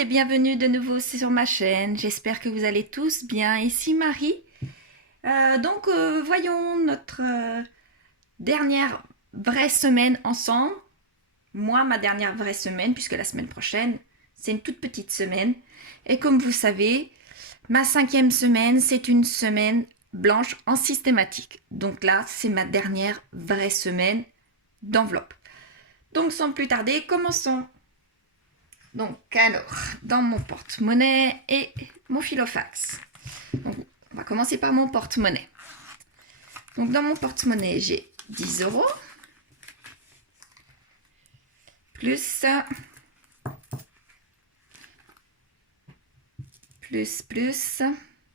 et bienvenue de nouveau sur ma chaîne. J'espère que vous allez tous bien. Ici Marie. Voyons notre dernière vraie semaine ensemble. Moi, ma dernière vraie semaine, puisque la semaine prochaine, c'est une toute petite semaine. Et comme vous savez, ma 5e semaine, c'est une semaine blanche en systématique. Donc là, c'est ma dernière vraie semaine d'enveloppe. Donc sans plus tarder, commençons. Donc alors, dans mon porte-monnaie et mon filofax. Donc, on va commencer par mon porte-monnaie. Donc dans mon porte-monnaie, j'ai 10 €. Plus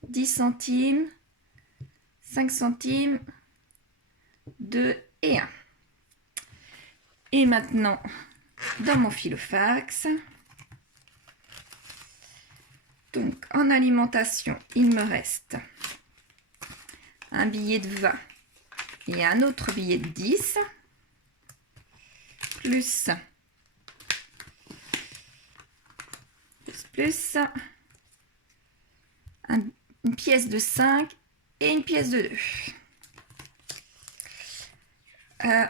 10 centimes, 5 centimes, 2 et 1. Et maintenant, dans mon filofax, donc en alimentation, il me reste un billet de 20 et un autre billet de 10, plus une pièce de 5 et une pièce de 2.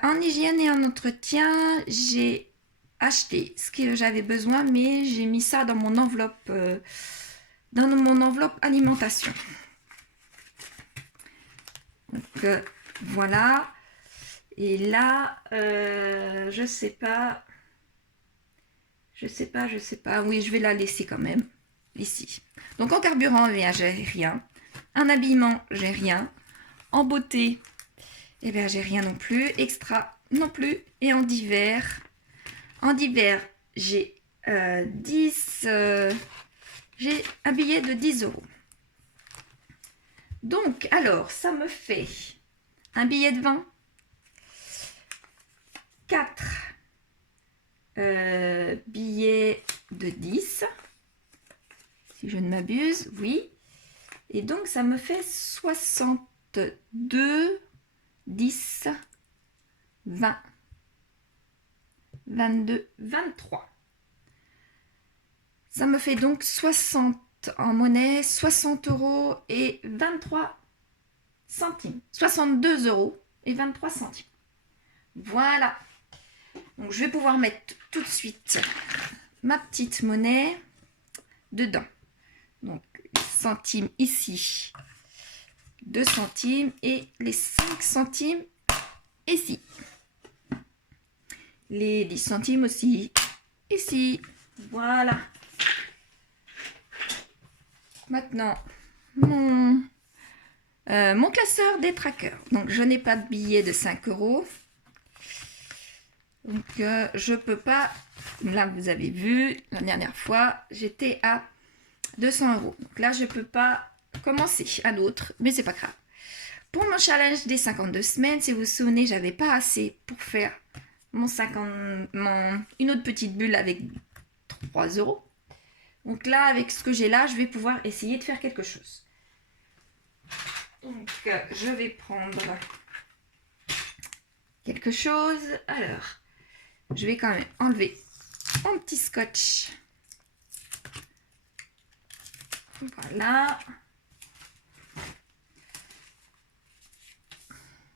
En hygiène et en entretien, j'ai acheté ce que j'avais besoin, mais j'ai mis ça dans mon enveloppe, alimentation. Donc voilà. Et là, je sais pas. Oui, je vais la laisser quand même ici. Donc en carburant, j'ai rien. En habillement, j'ai rien. En beauté, eh bien, j'ai rien non plus. Extra non plus. Et en divers, j'ai j'ai un billet de 10 €. Donc, alors, ça me fait un billet de 20, 4 billets de 10, si je ne m'abuse, oui. Et donc, ça me fait 62, 10, 20, 22, 23. Ça me fait donc 60 en monnaie, 60 € et 23 centimes. 62 € et 23 centimes. Voilà. Donc, je vais pouvoir mettre tout de suite ma petite monnaie dedans. Donc, centimes ici, 2 centimes et les 5 centimes ici. Les 10 centimes aussi ici. Voilà. Maintenant, mon classeur des trackers. Donc, je n'ai pas de billet de 5 €. Donc, je peux pas. Là, vous avez vu, la dernière fois, j'étais à 200 €. Donc là, je peux pas commencer un autre, mais c'est pas grave. Pour mon challenge des 52 semaines, si vous vous souvenez, j'avais pas assez pour faire une autre petite bulle avec 3 €. Donc là, avec ce que j'ai là, je vais pouvoir essayer de faire quelque chose. Donc, je vais prendre quelque chose. Alors, je vais quand même enlever mon petit scotch. Voilà.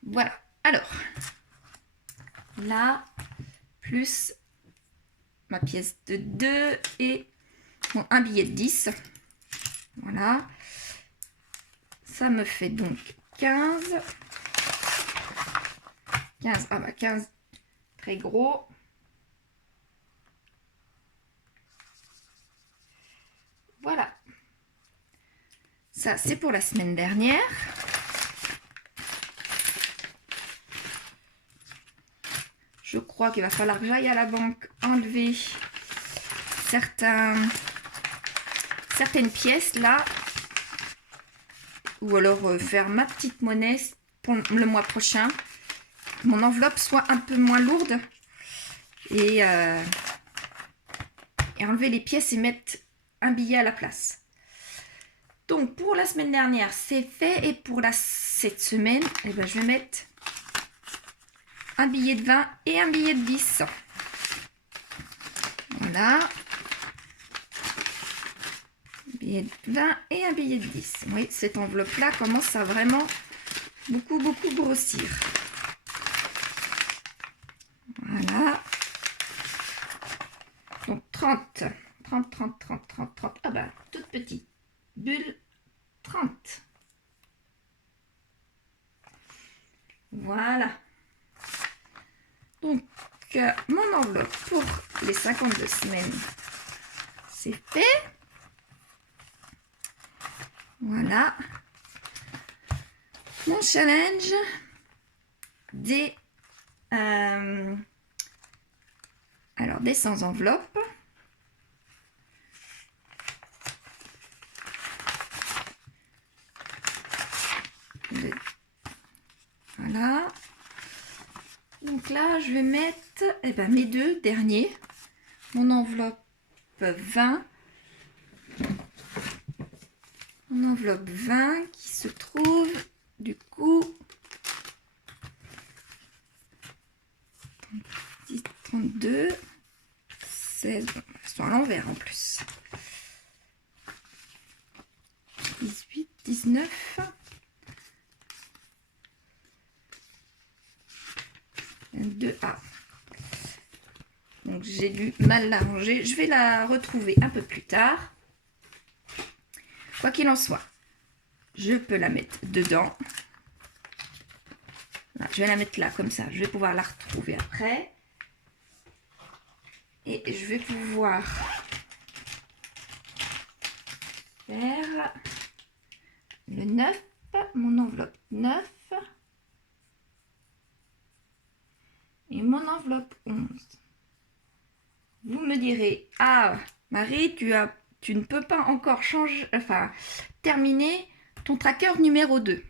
Voilà. Alors, là, plus ma pièce de 2 et un billet de 10. Voilà. Ça me fait donc 15. 15, ah bah 15, très gros. Voilà. Ça, c'est pour la semaine dernière. Je crois qu'il va falloir que j'aille à la banque enlever certaines pièces là. Ou alors faire ma petite monnaie pour le mois prochain. Mon enveloppe soit un peu moins lourde. Et enlever les pièces et mettre un billet à la place. Donc pour la semaine dernière, c'est fait. Et pour cette semaine, eh ben, je vais mettre un billet de 20 et un billet de 10. Voilà. billet de 20 et un billet de 10. Oui, cette enveloppe-là commence à vraiment beaucoup grossir. Voilà. Donc 30. Ah ben, toute petite bulle, 30. Voilà. Donc, mon enveloppe pour les 52 semaines, c'est fait. Voilà. Mon challenge des... alors, des sans enveloppe. Voilà. Donc là, je vais mettre mes deux derniers. Mon enveloppe 20. Mon enveloppe 20 qui se trouve du coup 10, 32, 16, elles sont à l'envers en plus. 18, 19, 22. Ah. Donc j'ai dû mal la ranger. Je vais la retrouver un peu plus tard. Quoi qu'il en soit, je peux la mettre dedans. Voilà, je vais la mettre là, comme ça. Je vais pouvoir la retrouver après. Et je vais pouvoir faire le 9, mon enveloppe 9. Et mon enveloppe 11. Vous me direz, ah Marie, tu ne peux pas encore terminer ton tracker numéro 2.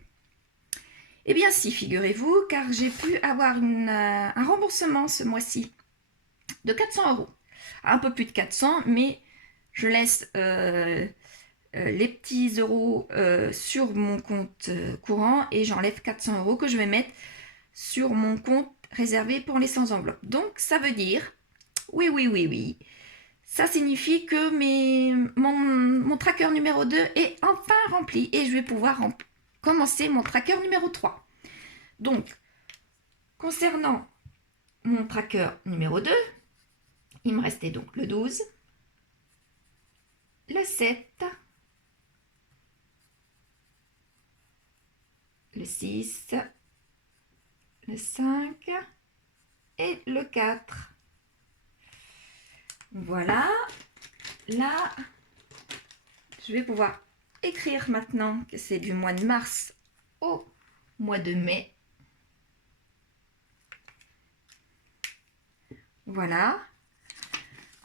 Eh bien si, figurez-vous, car j'ai pu avoir un remboursement ce mois-ci de 400 €. Un peu plus de 400, mais je laisse les petits euros sur mon compte courant et j'enlève 400 € que je vais mettre sur mon compte réservé pour les sans enveloppe. Donc ça veut dire, oui, ça signifie que mon tracker numéro 2 est enfin rempli et je vais pouvoir commencer mon tracker numéro 3. Donc, concernant mon tracker numéro 2, il me restait donc le 12, le 7, le 6, le 5 et le 4. Voilà. Là, je vais pouvoir écrire maintenant que c'est du mois de mars au mois de mai. Voilà.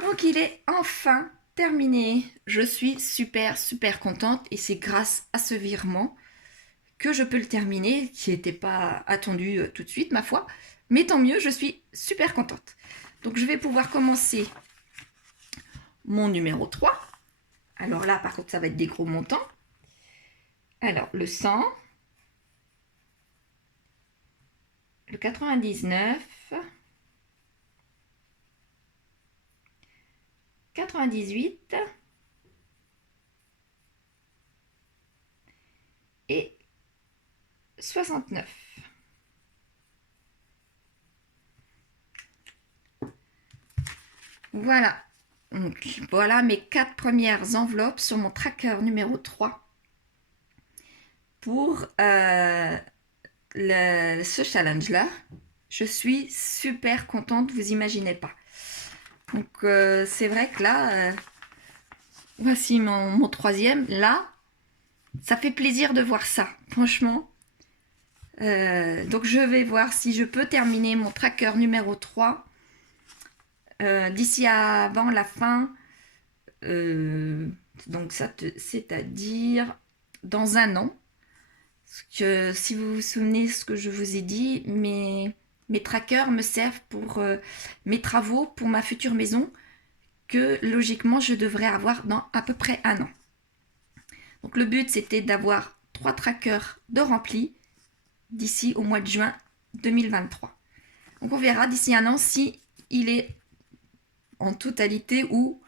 Donc, il est enfin terminé. Je suis super contente et c'est grâce à ce virement que je peux le terminer, qui n'était pas attendu tout de suite, ma foi. Mais tant mieux, je suis super contente. Donc, je vais pouvoir commencer mon numéro 3. Alors là, par contre, ça va être des gros montants. Alors, le 100, le 99, 98 et 69. Voilà. Donc, voilà mes 4 premières enveloppes sur mon tracker numéro 3 pour ce challenge-là. Je suis super contente, vous imaginez pas. Donc, c'est vrai que là, voici mon troisième. Là, ça fait plaisir de voir ça, franchement. Donc, je vais voir si je peux terminer mon tracker numéro 3 d'ici avant la fin. Donc, c'est-à-dire dans un an. Parce que si vous vous souvenez ce que je vous ai dit, mes trackers me servent pour mes travaux, pour ma future maison, que logiquement je devrais avoir dans à peu près un an. Donc le but c'était d'avoir 3 trackers de remplis d'ici au mois de juin 2023. Donc on verra d'ici un an si il est en totalité ou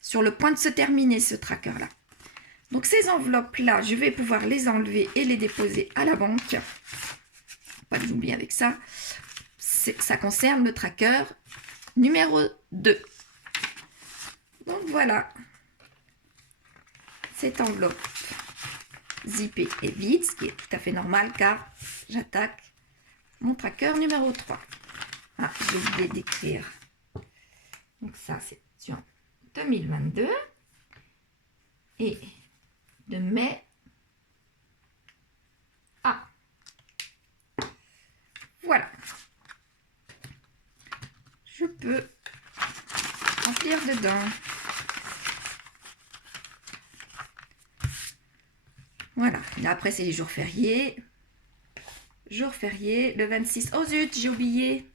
sur le point de se terminer ce tracker là. Donc ces enveloppes-là, je vais pouvoir les enlever et les déposer à la banque. Pas que j'oublie avec ça. Ça concerne le tracker numéro 2. Donc voilà. Cette enveloppe zippée et vide, ce qui est tout à fait normal car j'attaque mon tracker numéro 3. Ah, j'ai oublié d'écrire. Donc ça, c'est sur 2022. Et de mai à... Voilà. Je peux remplir dedans. Voilà. Là, après, c'est les jours fériés. Jour férié, le 26. Oh zut, j'ai oublié.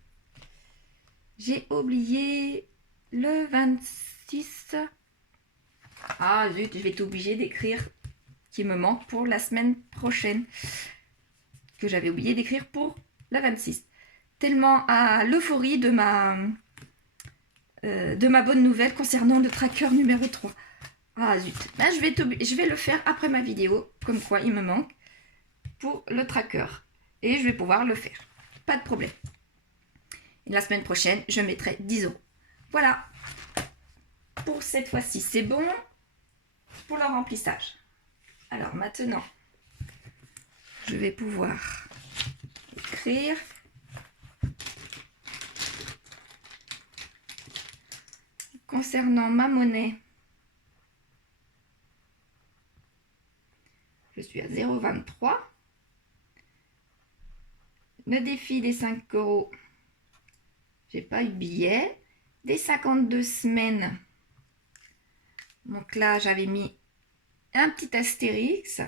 J'ai oublié le 26. Ah zut, je vais être obligée d'écrire qui me manque pour la semaine prochaine. Que j'avais oublié d'écrire pour la 26. Tellement à l'euphorie de ma bonne nouvelle concernant le tracker numéro 3. Ah zut, là, je vais le faire après ma vidéo, comme quoi il me manque pour le tracker. Et je vais pouvoir le faire. Pas de problème. Et la semaine prochaine, je mettrai 10 €. Voilà. Pour cette fois-ci, c'est bon pour le remplissage. Alors maintenant, je vais pouvoir écrire. Concernant ma monnaie, je suis à 0,23. Le défi des 5 €, j'ai pas eu de billet. Des 52 semaines, donc là j'avais mis un petit astérix.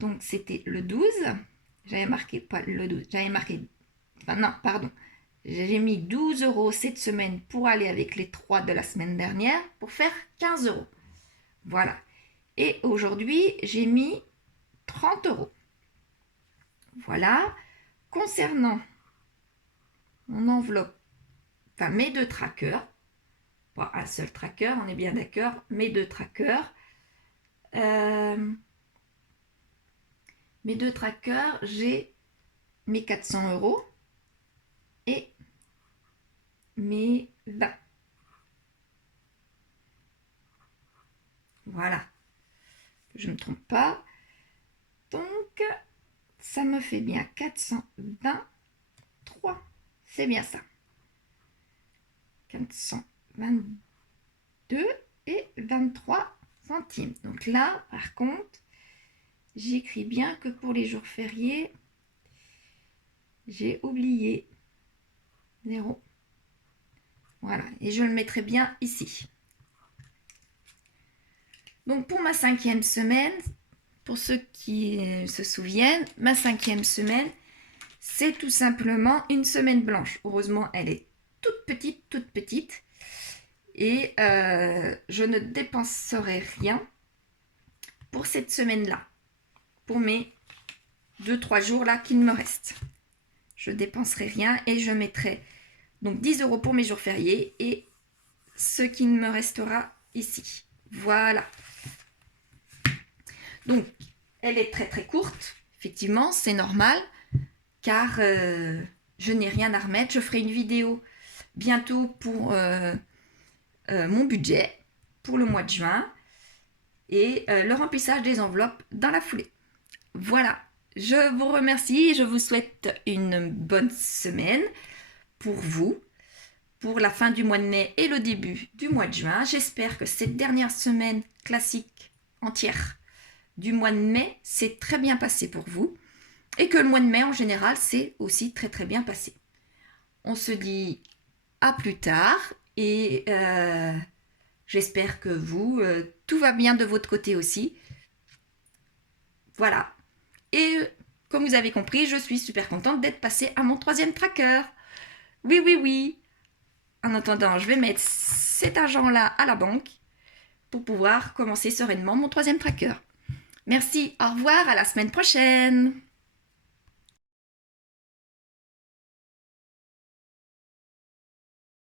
Donc c'était le 12. J'avais marqué pas le 12, j'avais marqué. Enfin non, pardon. J'ai mis 12 € cette semaine pour aller avec les 3 de la semaine dernière pour faire 15 €. Voilà. Et aujourd'hui, j'ai mis 30 €. Voilà. Concernant mon enveloppe, enfin mes 2 trackers, pas un seul tracker, on est bien d'accord, mes 2 trackers. Mes 2 trackers, j'ai mes 400 € et mes 20. Voilà. Je ne me trompe pas. Donc, ça me fait bien 423. C'est bien ça. 422 et 23 centimes. Donc là, par contre, j'écris bien que pour les jours fériés, j'ai oublié 0. Voilà. Et je le mettrai bien ici. Donc pour ma 5e semaine, pour ceux qui se souviennent, ma 5e semaine, c'est tout simplement une semaine blanche. Heureusement, elle est toute petite. Et je ne dépenserai rien pour cette semaine-là. Pour mes 2-3 jours là qu'il me reste. Je dépenserai rien et je mettrai donc 10 € pour mes jours fériés et ce qui me restera ici. Voilà. Donc, elle est très courte. Effectivement, c'est normal car je n'ai rien à remettre. Je ferai une vidéo bientôt pour mon budget pour le mois de juin et le remplissage des enveloppes dans la foulée. Voilà, je vous remercie et je vous souhaite une bonne semaine pour vous, pour la fin du mois de mai et le début du mois de juin. J'espère que cette dernière semaine classique entière du mois de mai s'est très bien passé pour vous et que le mois de mai en général s'est aussi très bien passé. On se dit à plus tard et j'espère que vous, tout va bien de votre côté aussi. Voilà. Et comme vous avez compris, je suis super contente d'être passée à mon 3e tracker. Oui. En attendant, je vais mettre cet argent-là à la banque pour pouvoir commencer sereinement mon 3e tracker. Merci, au revoir, à la semaine prochaine.